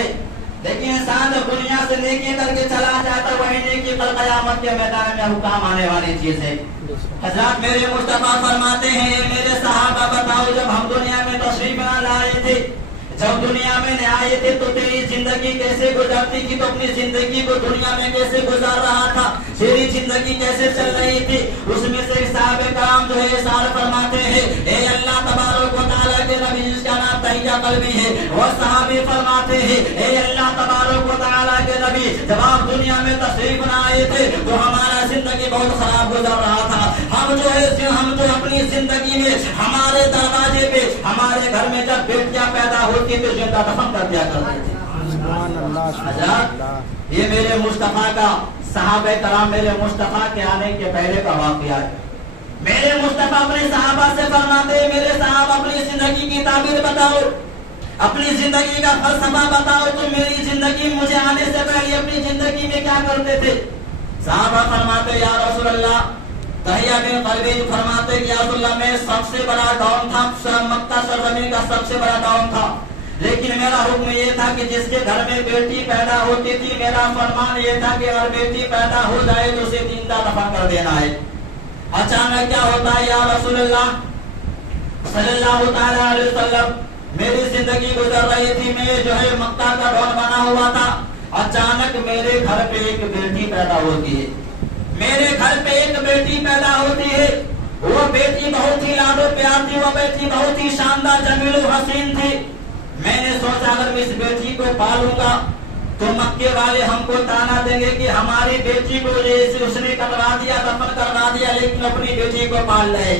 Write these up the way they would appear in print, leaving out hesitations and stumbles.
है, लेकिन इंसान जब दुनिया से नेकी करके चला जाता वही नेकी कल क़यामत के मैदान में अब काम आने वाली चीज है। हज़रत मेरे मुस्तफा फरमाते हैं, मेरे सहाबा बताओ, जब हम दुनिया में तशरीफ लाए थे, जब दुनिया में आए थे तो तेरी जिंदगी कैसे गुजरती थी, तो अपनी जिंदगी को दुनिया में कैसे गुजार रहा था, तेरी जिंदगी कैसे चल रही थी। उसमें से साहब काम जो है सार फरमाते हैं, ए अल्लाह तबारक व तआला के नबी जिसका नाम तहिया कल्बी है, वो सहाबी फरमाते हैं, ए अल्लाह तबारक व तआला के नबी, जब आप दुनिया में तशरीफ आए थे तो हमारा जिंदगी बहुत खराब गुजर रहा था। हम जो अपनी जिंदगी में हमारे दरवाजे पे हमारे घर में जब बेटियां पैदा होती तो जिंदा दफन कर दिया करते थे। ये मेरे मुस्तफा का सहाबे कराम मेरे मुस्तफा के आने के पहले का वाकया है। मेरे मुस्तफा अपने सहाबा से फरमाते, मेरे साहब अपनी जिंदगी की ताबीर बताओ, अपनी जिंदगी का फलसफा बताओ, तो मेरी जिंदगी मुझे आने से पहले अपनी जिंदगी में क्या करते थे। साहबा फरमाते, या रसूल अल्लाह, तहिया बिन कल्बी फरमाते कि या रसूल अल्लाह, मैं सबसे बड़ा डॉन था, मक्का सरजमीन का सबसे बड़ा डॉन था, लेकिन मेरा हुक्म ये था कि जिसके घर में बेटी पैदा होती थी, मेरा फरमान ये था कि अगर बेटी पैदा हो जाए तो उसे जिंदा दफन कर देना है। अचानक क्या होता है, या रसूल अल्लाह सल्लल्लाहु अलैहि वसल्लम, मेरी जिंदगी गुजर रही थी, मैं जो है मक्का का डॉन बना हुआ था, अचानक मेरे घर पे एक बेटी पैदा होती है, मेरे घर पे एक बेटी पैदा होती है। वो बेटी बहुत ही लाडो प्यार थी, वो बेटी बहुत ही शानदार जमीलो हसीन थी। मैंने सोचा अगर मैं इस बेटी को पालूंगा तो मक्के वाले हमको ताना देंगे कि हमारी बेटी को जैसे उसने करवा दिया, दफन करवा दिया, लेकिन अपनी बेटी को पाल रहे,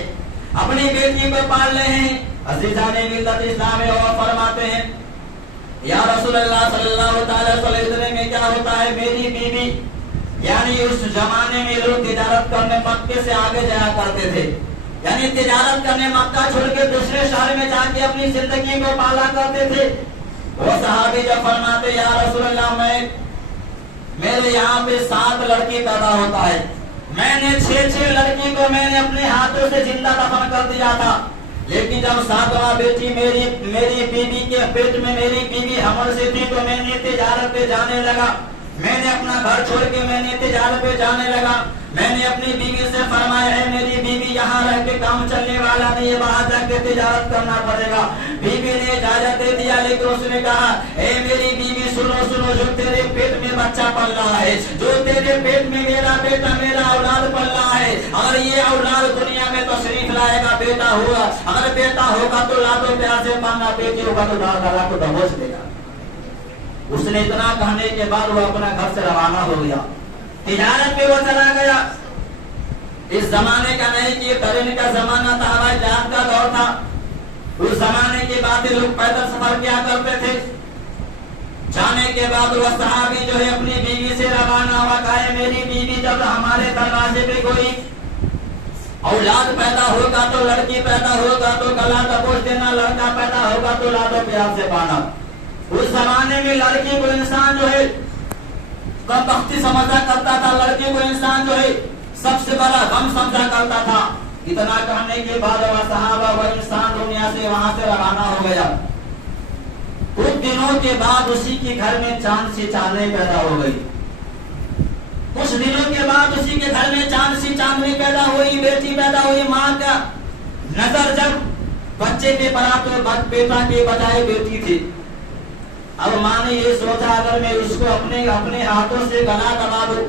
अपनी बेटी को पाल रहे हैं। अज़ीज़ाने मिल्लत इस्लाम में और फरमाते हैं, या रसूल अल्लाह सल्लल्लाहु अलैहि वसल्लम में क्या होता है, मेरी बीवी, यानी उस जमाने में लोग तिजारत करने मक्के से आगे जाया करते थे, यानी तिजारत करने मक्का छोड़ के दूसरे शहर में जाके अपनी जिंदगी को पाला करते थे। वो सहाबी जब फरमाते, या रसूल अल्लाह, मेरे यहाँ पे 7 लड़की पैदा होता है, मैंने 6 लड़की को मैंने अपने हाथों से जिंदा दफन कर दिया था, लेकिन जब 7वां बेटी मेरी बीवी के पेट में मेरी बीवी हमल से थी तो मैंने तिजारत पे जाने लगा, मैंने अपना घर छोड़ के मैंने तिजारत पे जाने लगा। मैंने अपनी बीवी से फरमाया, है मेरी बीवी यहाँ रह के काम चलने वाला नहीं है, बाहर जाके तिजारत करना पड़ेगा। बीवी ने इजाजत दे दिया, लेकिन उसने कहा, हे मेरी बीवी सुनो, जो तेरे पेट में बच्चा पल रहा है, जो तेरे पेट में मेरा बेटा मेरा औलाद पल रहा है, अगर ये औलाद दुनिया में तशरीफ लाएगा, बेटा होगा, अगर बेटा होगा तो लाडो प्यार से पालना, बेटी होगा तो दादा को दबोच देगा। उसने इतना कहने के बाद वो अपना घर से रवाना हो गया, तिजारत पे वो चला गया। इस जमाने का नहीं कि ट्रेन का जमाना था, हवाई जहाज का दौर था। उस जमाने के बाद लोग पैदल सफर किया करते थे। जाने के बाद वह सहाबी जो है अपनी बीवी से रवाना हुआ, कहे मेरी बीवी, जब हमारे दरवाजे पे कोई औलाद पैदा होगा तो लड़की पैदा होगा तो गला दबोच देना, लड़का पैदा होगा तो लाडो प्यार से पाना। उस जमाने में लड़की को इंसान जो है कम बख्ती समझा करता था, लड़की को इंसान जो है सबसे बड़ा गम समझा करता था। इतना कहने के बाद वह सहाबा वह इंसान दुनिया से वहां से रवाना हो गया। कुछ दिनों के बाद उसी के घर में चांद सी चांदनी पैदा हो गई। कुछ दिनों के बाद उसी के घर में चांद सी चांदनी पैदा हुई, बेटी पैदा हुई। माँ का नजर जब बच्चे पे पड़ा तो बेटा के बजाय बेटी थी। अब माँ ने ये सोचा, अगर मैं उसको अपने हाथों से गला दबा दूं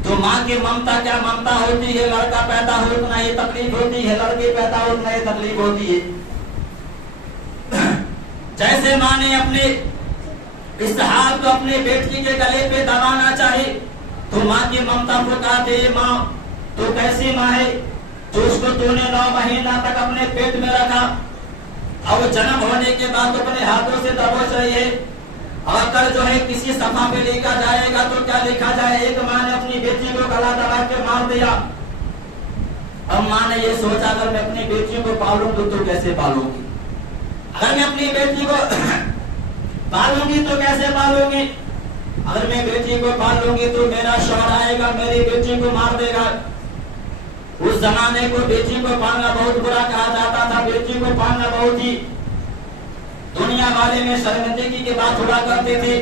तो माँ की ममता क्या ममता होती है, लड़का पैदा हो उतना ही तकलीफ होती है, लड़की पैदा हो उतना ही तकलीफ होती है। जैसे माँ ने अपने इस हाथ को अपने बेटी के गले पे दबाना चाहे तो माँ की ममता को कहते, माँ तो कैसी माँ है जो उसको तूने 9 महीना तक अपने पेट में रखा, अब जन्म होने के बाद तो अपने हाथों से दबोच रही है। अगर जो है किसी सभा पे लिखा जाएगा तो क्या लिखा जाए, एक माँ ने अपनी बेटी को गला दबा के मार दिया। अब माँ ने ये सोचा, अगर मैं अपनी बेटी को पालूंगी तो कैसे पालूंगी, अगर मैं अपनी बेटी को पालूंगी तो कैसे पालूंगी, अगर मैं बेटी को पालूंगी तो मेरा शौहर आएगा मेरी बेटी को मार देगा। उस जमाने को बेटी को पालना बहुत बुरा कहा जाता था, बेटी को पालना बहुत ही दुनिया वाले में शर्मिंदगी की बात हुआ करते थे।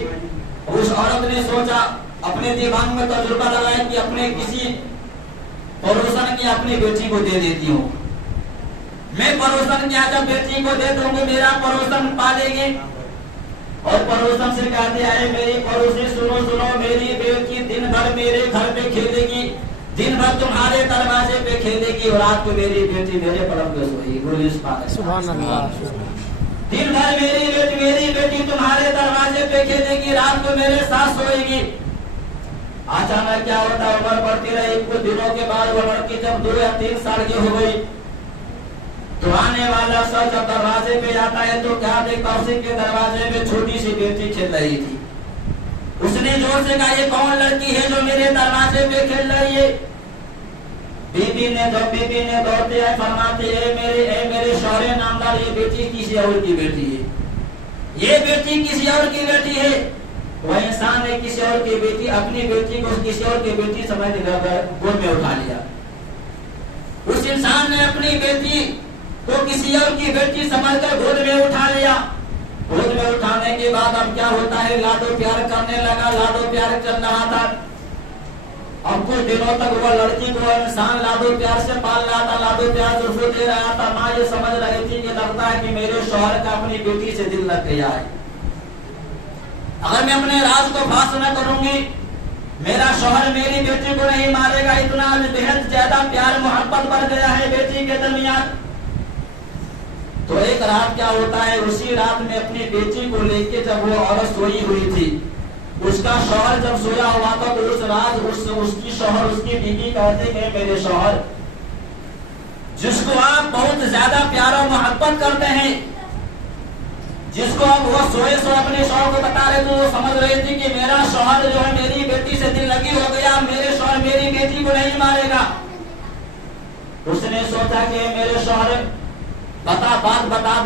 उस औरत ने सोचा, अपने दिमाग में तजुर्बा लगाया कि अपने किसी पड़ोसन की अपनी बेटी को दे देती हूँ। मैं पड़ोसन की जब बेटी को दे दूंगी, मेरा पड़ोसन पालेगी। और पड़ोसन से कहते हैं, मेरी पड़ोसी सुनो सुनो, मेरी बेटी दिन भर मेरे घर पे खेलेगी, दिन भर तुम्हारे दरवाजे पे खेलेगी, और रात को मेरी बेटी मेरे पलंग पे सोएगी। सुभान अल्लाह। दिन भर मेरी बेटी तुम्हारे दरवाजे पे खेलेगी, रात को मेरे साथ सोएगी। अचानक क्या होता, उम्र बढ़ती रही। कुछ दिनों के बाद वो लड़की जब 2 या 3 साल की हो गई, तो आने वाला शख्स जब दरवाजे पे जाता है तो क्या देखता, उसी के दरवाजे में छोटी सी बेटी खेल रही थी। उसने जोर से कहा, ये कौन लड़की है जो मेरे दरवाजे पे खेल रही है? बीबी ने दौड़ते आए, फरमाते हैं, मेरे शौहरे नामदार, ये बेटी किसी और की बेटी है, ये बेटी किसी और की बेटी है। वह इंसान ने किसी और की बेटी, अपनी बेटी को किसी और की बेटी समझ कर गोद में उठा लिया। उस इंसान ने अपनी बेटी को किसी और की बेटी समझकर गोद में उठा लिया। गोद में उठाने के बाद अब क्या होता है, लाडो प्यार करने लगा, लाडो प्यार चल रहा था। अब कुछ दिनों तक वह लड़की को इंसान लाडो प्यार से पाल रहा था, लाडो प्यार उसको दे रहा था। माँ ये समझ रही थी कि लगता है कि मेरे शौहर का अपनी बेटी से दिल लग गया है। अगर मैं अपने राज को फाश न करूंगी, मेरा शौहर मेरी बेटी को नहीं मारेगा। इतना बेहद ज्यादा प्यार मोहब्बत बढ़ गया है बेटी के दरमियान। तो एक रात क्या होता है, उसी रात में अपनी बेटी को लेके जब वो औरत सोई हुई थी, उसका शौहर जब सोया हुआ था, तो उस रात उसकी शौहर, उसकी बीवी कहते हैं, मेरे शौहर जिसको आप बहुत ज्यादा प्यार और मोहब्बत करते हैं, जिसको अब वो सोए अपने शौहर को बता रहे, तो वो समझ रही थी कि मेरा शौहर जो है मेरी बेटी से दिल लगी हो गया, मेरे शौहर मेरी बेटी को नहीं मारेगा। उसने सोचा कि मेरे शौहर बात बता दे।